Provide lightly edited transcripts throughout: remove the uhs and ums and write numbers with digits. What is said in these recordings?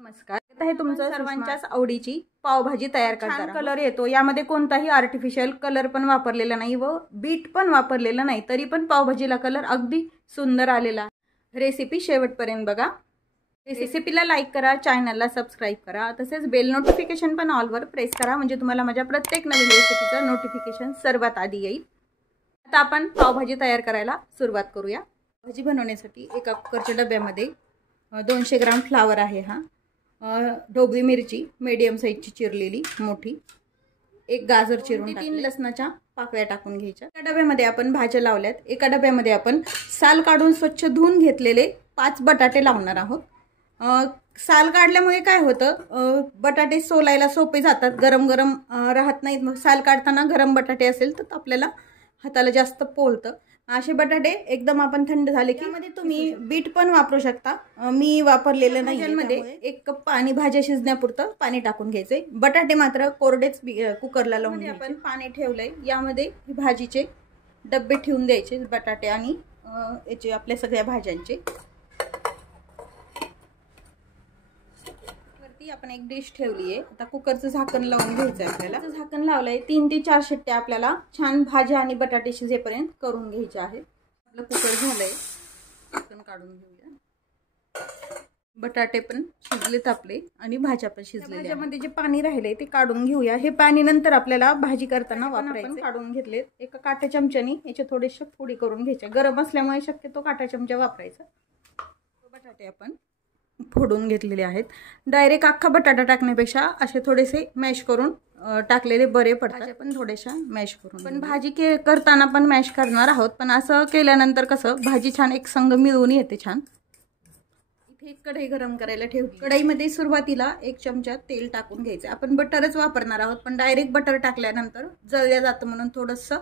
नमस्कार, आता हे तुमचं सर्वांच्याच आवडीची पावभाजी तयार करताना कलर येतो। यामध्ये कोणताही आर्टिफिशियल कलर पण वापरलेला नाही व बीट पण वापरलेला नाही, तरी पण पावभाजीला कलर अगदी सुंदर आलेला आहे। रेसिपी शेवटपर्यंत बघा। रेसिपीला लाईक करा, चॅनलला सबस्क्राइब करा, तसेच बेल नोटिफिकेशन पण ऑलवर प्रेस करा, म्हणजे तुम्हाला माझ्या प्रत्येक नवीन रेसिपीचं नोटिफिकेशन सर्वात आधी येईल। आता आपण पावभाजी तयार करायला सुरुवात करूया। भाजी बनवण्यासाठी एका कुकरच्या डब्यामध्ये 200 ग्राम फ्लावर आहे, हा ढोबळी मिरची मीडियम साईजची चिरलेली मोठी, एक गाजर चिरून 3 लसणाच्या पाकळ्या टाकून घ्यायच्या। एका डब्यामध्ये आपण भाज्या लावल्यात, एका डब्यामध्ये आपण साल काढून स्वच्छ धुवून घेतलेले 5 बटाटे लावणार आहोत। साल काढल्यामुळे काय होतं, बटाटे सोलायला सोपे जातात, गरम गरम राहत नाहीत। मग साल काढताना गरम बटाटे असेल तर आपल्याला हाताला जास्त पोळतं। असे बटाटे एकदम आपण थंड झाले की मध्ये तुम्ही बीट पण वापरू शकता, मी वापरलेलं नाही। यामध्ये 1 कप पाणी भाज्या शिजण्यापुरतं पाणी टाकून घ्यायचे। बटाटे मात्र कोरडेच कुकरला लावून आपण पाणी ठेवलंय। यामध्ये भाजीचे डब्बे ठेवून द्यायचे, बटाटे आणि याचे आपल्या सगळ्या भाज्यांचे। आपण एक डिश ठेवली आहे, आता कुकरचं झाकण लावून घ्यायचं आहे आपल्याला। झाकण लावलंय, 3 ते 4 शिट्ट्या आपल्याला छान भाज्या आणि बटाटे शिजेपर्यंत करून घ्यायचे आहेत। आपलं कुकर झालंय, झाकण काढून घेऊया। बटाटे पण शिजलेत आपले आणि भाज्या पण शिजलेल्या आहेत। भाज्यामध्ये जे पाणी राहिलंय ते काढून घेऊया। हे पाणी नंतर आपल्याला भाजी करताना वापरायचं। काढून घेतलेत, एका काटा चमच्याने याचे थोडेसे फोडी करून घ्यायच्या। गरम असल्यामुळे शक्यतो काटा चमचा वापरायचा। बटाटे आपण फोडून घेतलेले आहेत। डायरेक्ट अख्खा बटाटा टाकण्यापेक्षा असे थोडेसे मॅश करून टाकलेले बरे पडतात। पण थोडेशा मॅश करून, पण भाजी करताना पण मॅश करणार आहोत, पण असं केल्यानंतर कसं भाजी छान एक संग मिळून येते छान। इथे कढई गरम करायला ठेवली। कढईमध्ये सुरुवातीला 1 चमचा तेल टाकून घ्यायचं। आपण बटरच वापरणार आहोत, पण डायरेक्ट बटर टाकल्यानंतर जळलं जातं, म्हणून थोडंसं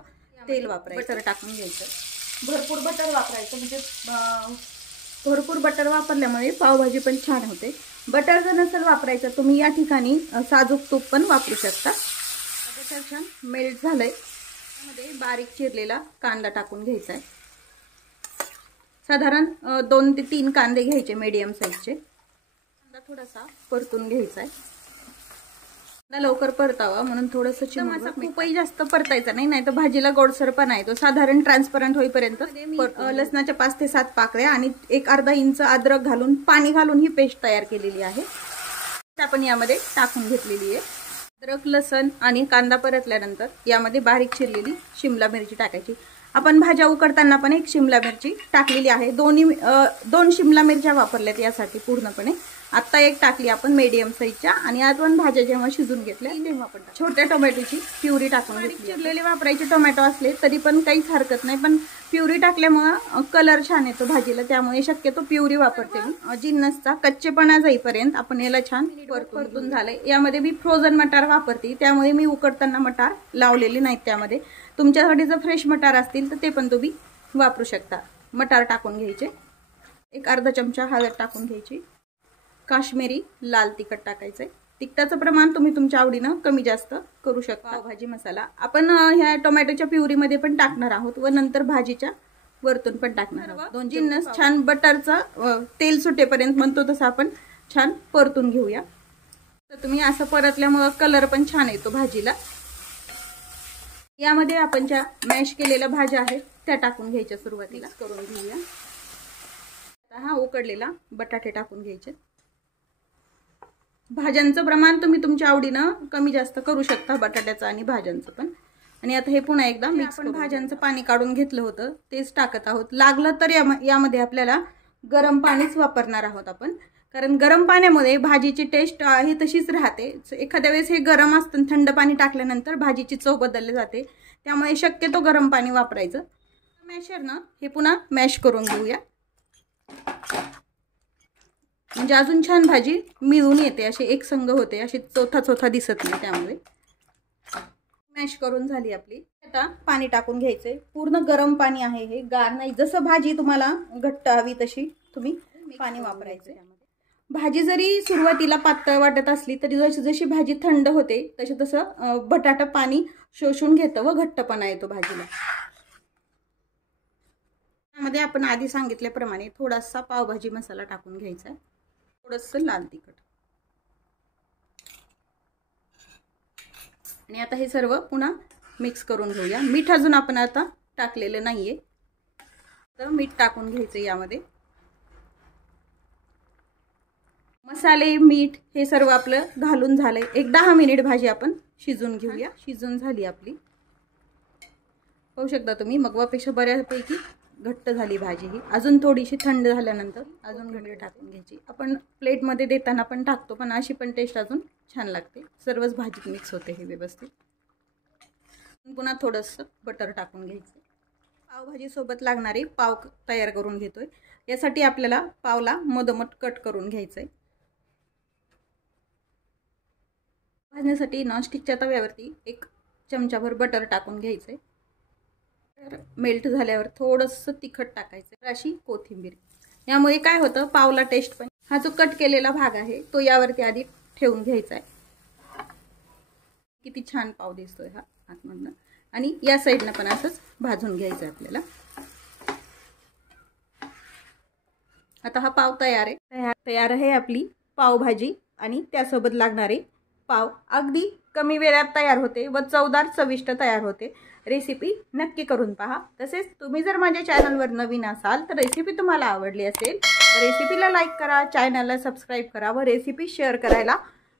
तेल वापरायचं। बटर टाकून घ्यायचं, भरपूर बटर वापरायचं, म्हणजे भरपूर बटर वापरल्यामुळे पावभाजी पण छान होते। बटर जर नसेल वापरायचं तुम्ही या ठिकाणी साजूक तूप पण वापरू शकता। बटर छान मेल्ट झालंय, त्यामध्ये बारीक चिरलेला कांदा टाकून घ्यायचा आहे। साधारण 2 ते 3 कांदे घ्यायचे मीडियम साईजचे। कांदा थोडासा परतून घ्यायचा आहे, लवकर परतावा म्हणून थोडंसं चिमूटभर। खूपही जास्त परतायचा नाही, नाहीतर भाजीला गोडसरपणा येतो। साधारण ट्रान्सपरंट होईपर्यंत लसणाच्या 5 ते 7 पाकळ्या आणि एक अर्धा इंच अद्रक घालून पाणी घालून ही पेस्ट तयार केलेली आहे, आपण यामध्ये टाकून घेतलेली आहे। अद्रक लसण आणि कांदा परतल्यानंतर यामध्ये बारीक चिरलेली शिमला मिरची टाकायची। आपण भाज्या उकडताना पण 1 शिमला मिरची टाकलेली आहे, 2 शिमला मिरच्या वापरल्यात यासाठी पूर्णपणे। आता 1 टाकली आपण मीडियम साईजच्या, आणि आजवण भाज्या जेव्हा शिजून घेतल्या तेव्हा आपण छोट्या टोमॅटोची प्युरी टाकून घेतली। चिरलेले वापरायचे टोमॅटो असले तरी पण काहीच हरकत नाही, पण प्युरी टाकल्यामुळे कलर छान येतो भाजीला, त्यामुळे शक्यतो प्युरी वापरते मी। जिन्नसचा कच्चेपणा जाईपर्यंत आपण याला छान परतून झालंय। यामध्ये मी फ्रोझन मटार वापरते, त्यामुळे मी उकडताना मटार लावलेले नाहीत त्यामध्ये। तुमच्यासाठी जर फ्रेश मटार असतील तर ते पण तुम्ही वापरू शकता। मटार टाकून घ्यायचे, एक अर्धा चमचा हळद टाकून घ्यायची, काश्मीरी लाल तिखट टाकायचंय। तिखटाचं प्रमाण तुम्ही तुमच्या आवडीनं कमी जास्त करू शकता। पावभाजी मसाला आपण ह्या टोमॅटोच्या प्युरीमध्ये पण टाकणार आहोत व नंतर भाजीच्या वरतून पण टाकणार आहोत। 2 जिन्नस छान बटरचं तेल सुटेपर्यंत म्हणतो तसं आपण छान परतून घेऊया। तर तुम्ही असं परतल्यामुळे कलर पण छान येतो भाजीला। यामध्ये आपण ज्या मॅश केलेल्या भाज्या आहेत त्या टाकून घ्यायच्या, सुरुवातीला करून घेऊया। हा उकडलेला बटाटे टाकून घ्यायचे। भाज्यांचं प्रमाण तुम्ही तुमच्या आवडीनं कमी जास्त करू शकता, बटाट्याचं आणि भाज्यांचं पण। आणि आता हे पुन्हा एकदा मिक्स करून भाज्यांचं पाणी काढून घेतलं होतं तेच टाकत आहोत। लागलं तर यामध्ये आपल्याला गरम पाणीच वापरणार आहोत आपण, कारण गरम पाण्यामध्ये भाजीची टेस्ट ही तशीच राहते। एखाद्या वेळेस हे गरम असतं, थंड पाणी टाकल्यानंतर भाजीची चव बदलली जाते, त्यामुळे शक्यतो गरम पाणी वापरायचं। मॅशरनं हे पुन्हा मॅश करून घेऊया, म्हणजे अजून छान भाजी मिळून येते, अशी एक संघ होते, अशी चोथा दिसत नाही। त्यामुळे मॅश करून झाली आपली। आता पाणी टाकून घ्यायचंय, पूर्ण गरम पाणी आहे हे, गार नाही। जसं भाजी तुम्हाला घट्ट हवी तशी तुम्ही पाणी वापरायचं। भाजी जरी सुरुवातीला पातळ वाटत असली तरी जशी जशी भाजी थंड होते तसं बटाटा पाणी शोषून घेतं व घट्टपणा येतो भाजीला। त्यामध्ये आपण आधी सांगितल्याप्रमाणे थोडासा पावभाजी मसाला टाकून घ्यायचा, थोडंसं लाल तिखट, आणि आता हे सर्व पुन्हा मिक्स करून घेऊया। मीठ अजून आपण आता टाकलेलं नाहीये, तर मीठ टाकून घ्यायचं यामध्ये। मसाले मीठ हे सर्व आपलं घालून झालंय। एक 10 मिनिट भाजी आपण शिजून घेऊया। शिजून झाली आपली, पाहू शकता तुम्ही मगवापेक्षा बऱ्यापैकी घट्ट झाली भाजी ही। अजून थोडीशी थंड झाल्यानंतर अजून घट्ट टाकून घ्यायची। आपण प्लेटमध्ये देताना पण टाकतो, पण अशी पण टेस्ट अजून छान लागते। सर्वच भाजीत मिक्स होते हे व्यवस्थित। पुन्हा थोडंसं बटर टाकून घ्यायचं। पावभाजी सोबत लागणारे पाव तयार करून घेतोय। यासाठी आपल्याला पावला मधोमध कट करून घ्यायचंय। भाजण्यासाठी नॉनस्टिकच्या तव्यावरती 1 चमचाभर बटर टाकून घ्यायचंय। मेल्ट झाल्यावर थोडंसं तिखट टाकायचं, अशी कोथिंबीर। यामुळे काय होतं, पावला टेस्ट पण। हा जो कट केलेला भाग आहे तो यावरती आधी ठेवून घ्यायचा आहे। किती छान पाव दिसतोय हा आतमधनं। आणि या साईडनं पण असंच भाजून घ्यायचं आपल्याला। आता हा पाव तयार आहे। तयार आहे आपली पावभाजी आणि त्यासोबत लागणारे पाव। अगदी कमी वेळात तयार होते व चवदार चविष्ट तयार होते। रेसिपी नक्की करून पहा। तसेच तुम्ही जर माझ्या चॅनलवर नवीन असाल तर रेसिपी तुम्हाला आवडली असेल तर रेसिपीला लाईक करा, चॅनलला सबस्क्राईब करा व रेसिपी शेअर करायला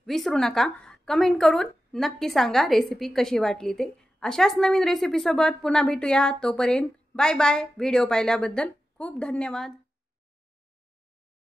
विसरू नका। कमेंट करून नक्की सांगा रेसिपी कशी वाटली ते। अशाच नवीन रेसिपीसोबत पुन्हा भेटूया। तोपर्यंत बाय बाय। व्हिडिओ पाहिल्याबद्दल खूप धन्यवाद।